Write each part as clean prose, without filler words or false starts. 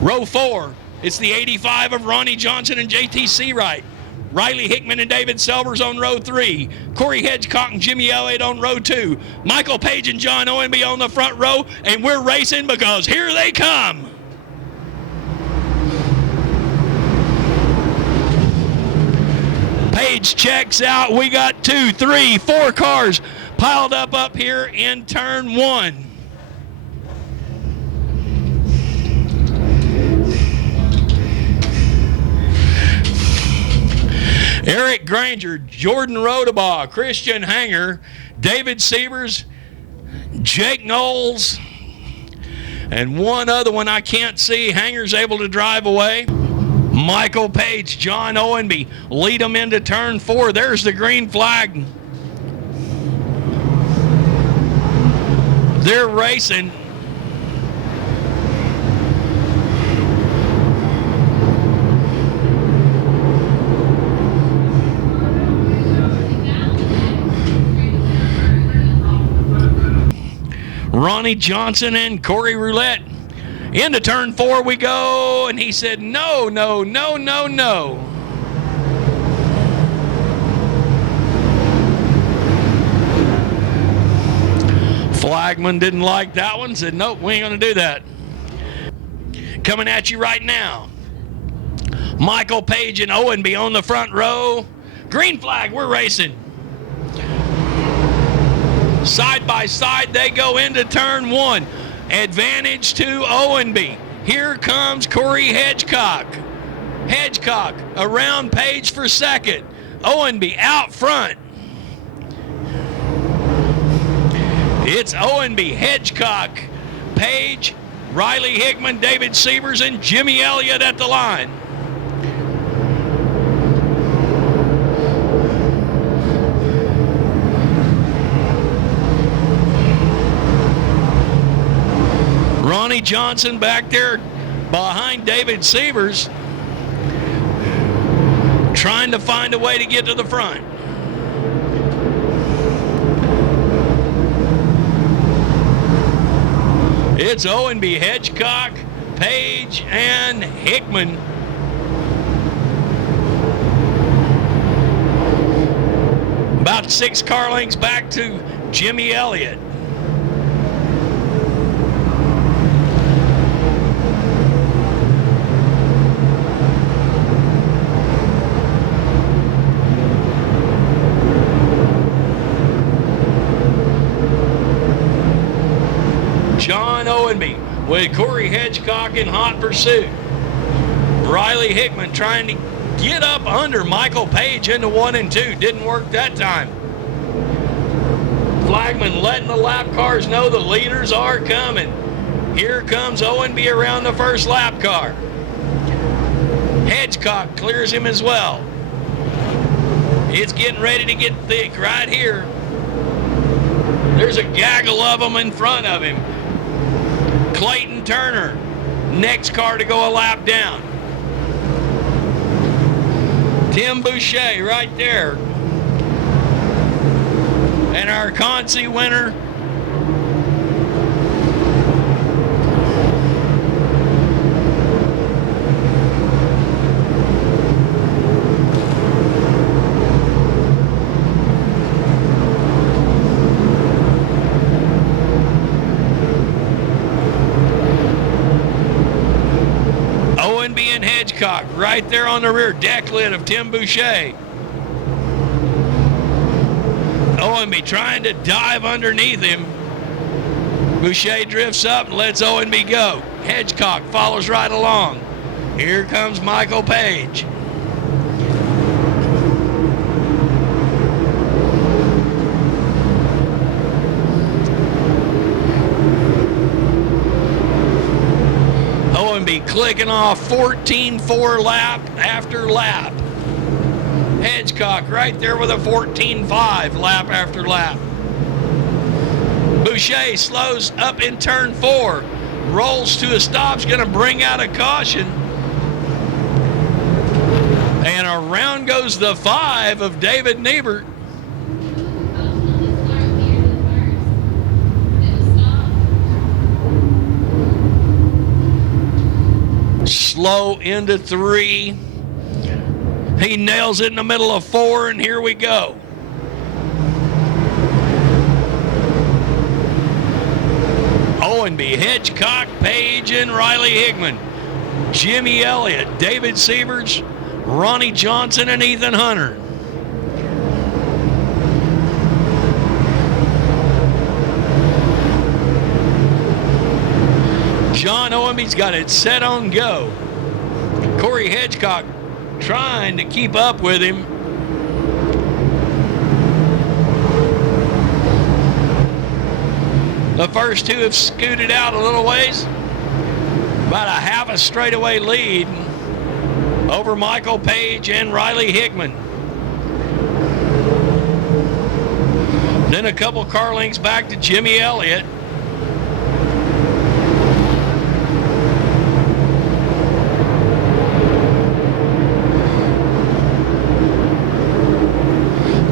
Row 4, it's the 85 of Ronnie Johnson and JT Seawright. Riley Hickman and David Seibers on row 3. Cory Hedgecock and Jimmy Elliott on row 2. Michael Page and John Ownbey on the front row, and we're racing because here they come. Page checks out. We got 2, 3, 4 cars piled up here in turn 1. Eric Granger, Jordan Rodabaugh, Christian Hanger, David Seibers, Jake Knowles, and one other one I can't see. Hanger's able to drive away. Michael Page, John Ownbey lead them into turn 4. There's the green flag. They're racing. Ronnie Johnson and Cory Roulette. Into turn 4 we go, and he said, no, no, no, no, no. Flagman didn't like that one, said, nope, we ain't gonna do that. Coming at you right now, Michael Page and Ownbey on the front row. Green flag, we're racing. Side by side, they go into turn 1. Advantage to Ownbey. Here comes Cory Hedgecock. Hedgecock around Page for second. Ownbey out front. It's Ownbey, Hedgecock, Page, Riley Hickman, David Seibers, and Jimmy Elliott at the line. Ronnie Johnson back there behind David Seibers, trying to find a way to get to the front. It's Ownbey, Hedgecock, Page, and Hickman. About 6 car lengths back to Jimmy Elliott. John Ownbey with Cory Hedgecock in hot pursuit. Riley Hickman trying to get up under Michael Page into 1 and 2. Didn't work that time. Flagman letting the lap cars know the leaders are coming. Here comes Ownbey around the first lap car. Hedgecock clears him as well. It's getting ready to get thick right here. There's a gaggle of them in front of him. Clayton Turner, next car to go a lap down. Tim Busha right there. And our Consi winner, Ownbey and Hedgecock right there on the rear deck lid of Tim Busha. Ownbey trying to dive underneath him. Busha drifts up and lets Ownbey go. Hedgecock follows right along. Here comes Michael Page. Ownbey clicking off 14.4 lap after lap. Hedgecock right there with a 14.5 lap after lap. Busha slows up in turn 4, rolls to a stop, is going to bring out a caution. And around goes the 5 of David Nobbe. Slow into 3. He nails it in the middle of 4, and here we go. Ownbey, Hedgecock, Page, and Riley Hickman. Jimmy Elliott, David Seibers, Ronnie Johnson, and Ethan Hunter. John Ownbey's got it set on go. Cory Hedgecock trying to keep up with him. The first two have scooted out a little ways. About a half a straightaway lead over Michael Page and Riley Hickman. Then a couple car lengths back to Jimmy Elliott.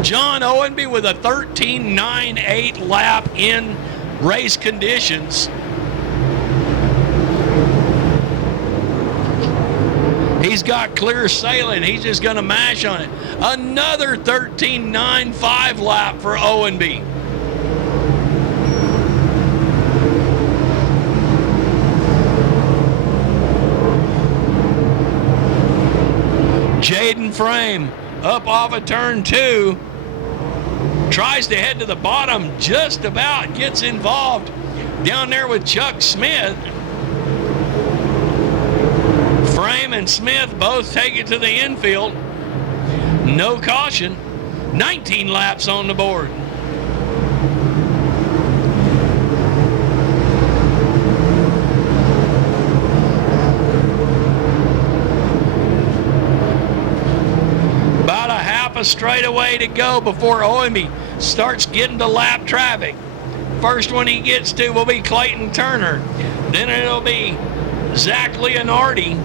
John Ownbey with a 13.98 lap in race conditions. He's got clear sailing. He's just going to mash on it. Another 13.95 lap for Ownbey. Jadon Frame up off of turn 2. Tries to head to the bottom, just about gets involved down there with Chuck Smith. Frame and Smith both take it to the infield. No caution. 19 laps on the board. About a half a straightaway to go before Ownbey starts getting to lap traffic. First one he gets to will be Clayton Turner. Then it'll be Zach Leonhardi.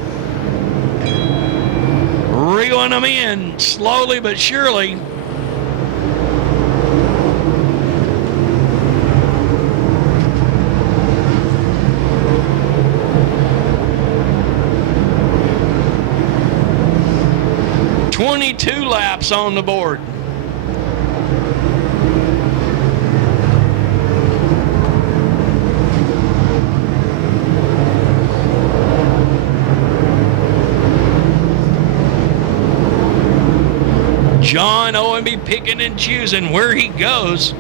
Reeling them in slowly but surely. "22 laps on the board. John Ownbey picking and choosing where he goes.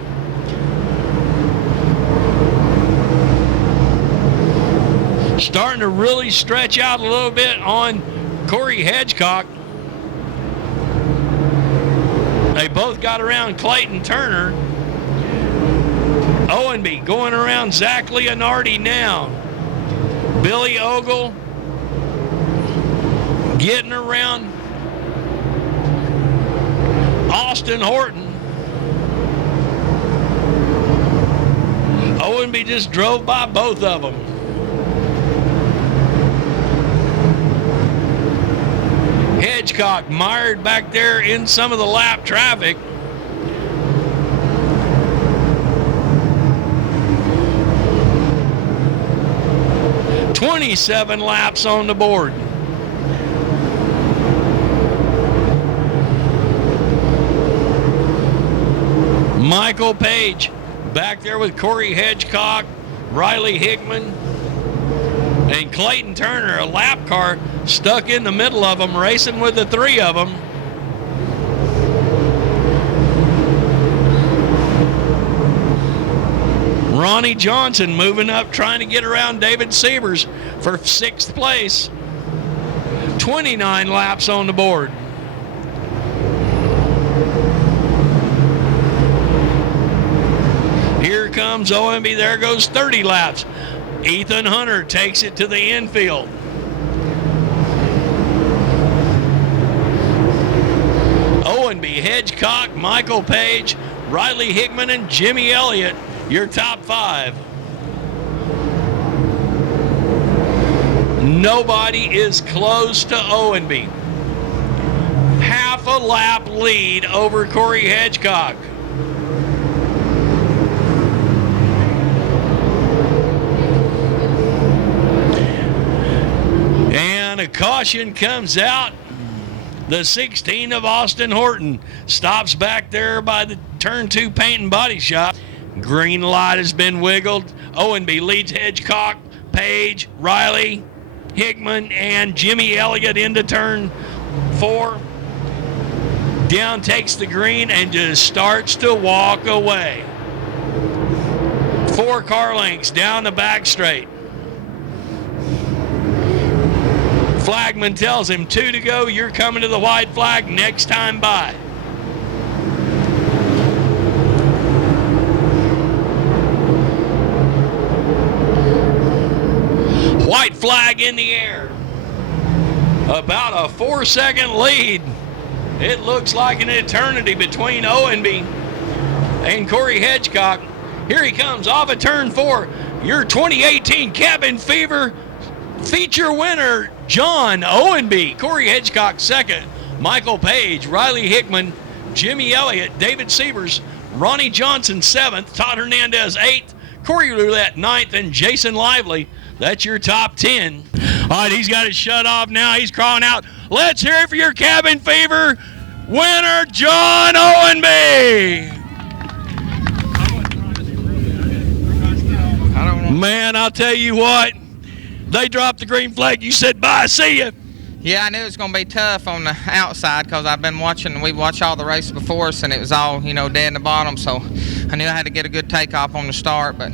Starting to really stretch out a little bit on Cory Hedgecock. They both got around Clayton Turner. Ownbey going around Zach Leonhardi now. Billy Ogle getting around Austin Horton. Ownbey just drove by both of them. Hedgecock mired back there in some of the lap traffic. "27 laps on the board. Michael Page back there with Cory Hedgecock, Riley Hickman, and Clayton Turner, a lap car stuck in the middle of them, racing with the three of them. Ronnie Johnson moving up, trying to get around David Seibers for 6th place. 29 laps on the board. Here comes Ownbey. There goes 30 laps. Ethan Hunter takes it to the infield. Ownbey, Hedgecock, Michael Page, Riley Hickman, and Jimmy Elliott, your top 5. Nobody is close to Ownbey. Half a lap lead over Cory Hedgecock. And And a caution comes out. The 16 of Austin Horton stops back there by the turn 2 paint and body shop. Green light has been wiggled. Ownbey leads Hedgecock, Page, Riley, Hickman, and Jimmy Elliott into turn 4. Down takes the green and just starts to walk away. 4 car lengths down the back straight. Flagman tells him 2 to go. You're coming to the white flag next time by. White flag in the air. About a 4-second lead. It looks like an eternity between Ownbey and Cory Hedgecock. Here he comes off of turn 4. Your 2018 Cabin Fever feature winner, John Ownbey. Cory Hedgecock second. Michael Page, Riley Hickman, Jimmy Elliott, David Seibers, Ronnie Johnson 7th, Tod Hernandez 8th, Cory Roulette 9th, and Jason Lively. That's your top 10. All right, he's got it shut off now. He's crawling out. Let's hear it for your Cabin Fever winner, John Ownbey. Man, I'll tell you what. They dropped the green flag. You said bye, see ya. Yeah, I knew it was going to be tough on the outside because I've been watching. We watched all the races before us, and it was all, dead in the bottom. So I knew I had to get a good takeoff on the start. But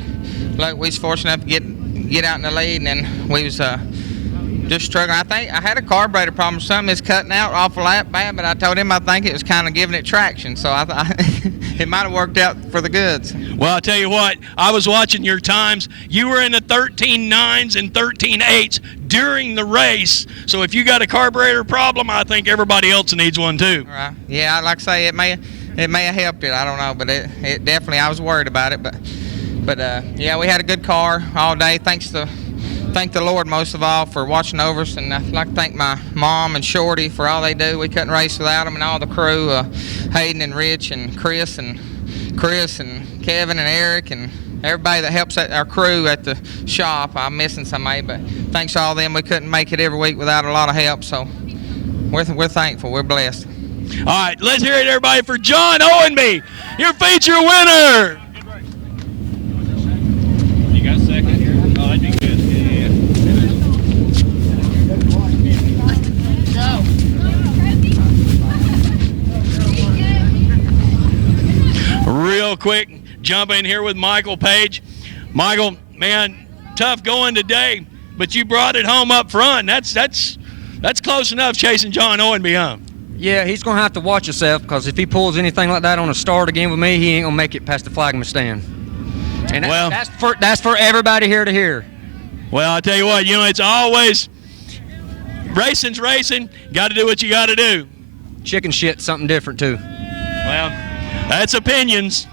look, we was fortunate enough to get out in the lead, and we was just struggling. I think I had a carburetor problem. Something is cutting out off a lap bad, but I told him I think it was kind of giving it traction. So I thought it might have worked out for the goods. Well, I'll tell you what, I was watching your times. You were in the 13.9s and 13.8s during the race. So if you got a carburetor problem, I think everybody else needs one too. Right. Yeah, like I say, it may have helped it. I don't know, but it definitely, I was worried about it. But yeah, we had a good car all day. Thank the Lord most of all for watching over us, and I'd like to thank my mom and Shorty for all they do. We couldn't race without them, and all the crew, Hayden and Rich and Chris and Kevin and Eric and everybody that helps our crew at the shop. I'm missing somebody, but thanks to all of them, we couldn't make it every week without a lot of help, so we're thankful. We're blessed. All right, let's hear it, everybody, for John Ownbey, your feature winner. You got second here? Oh, that'd be good. Real quick, jump in here with Michael Page. Michael, man, tough going today, but you brought it home up front. That's close enough chasing John Ownbey, huh? Yeah, he's going to have to watch himself because if he pulls anything like that on a start again with me, he ain't going to make it past the flagman stand. And that's for everybody here to hear. Well, I tell you what, it's always racing's racing. Got to do what you got to do. Chicken shit, something different too. Well, that's opinions.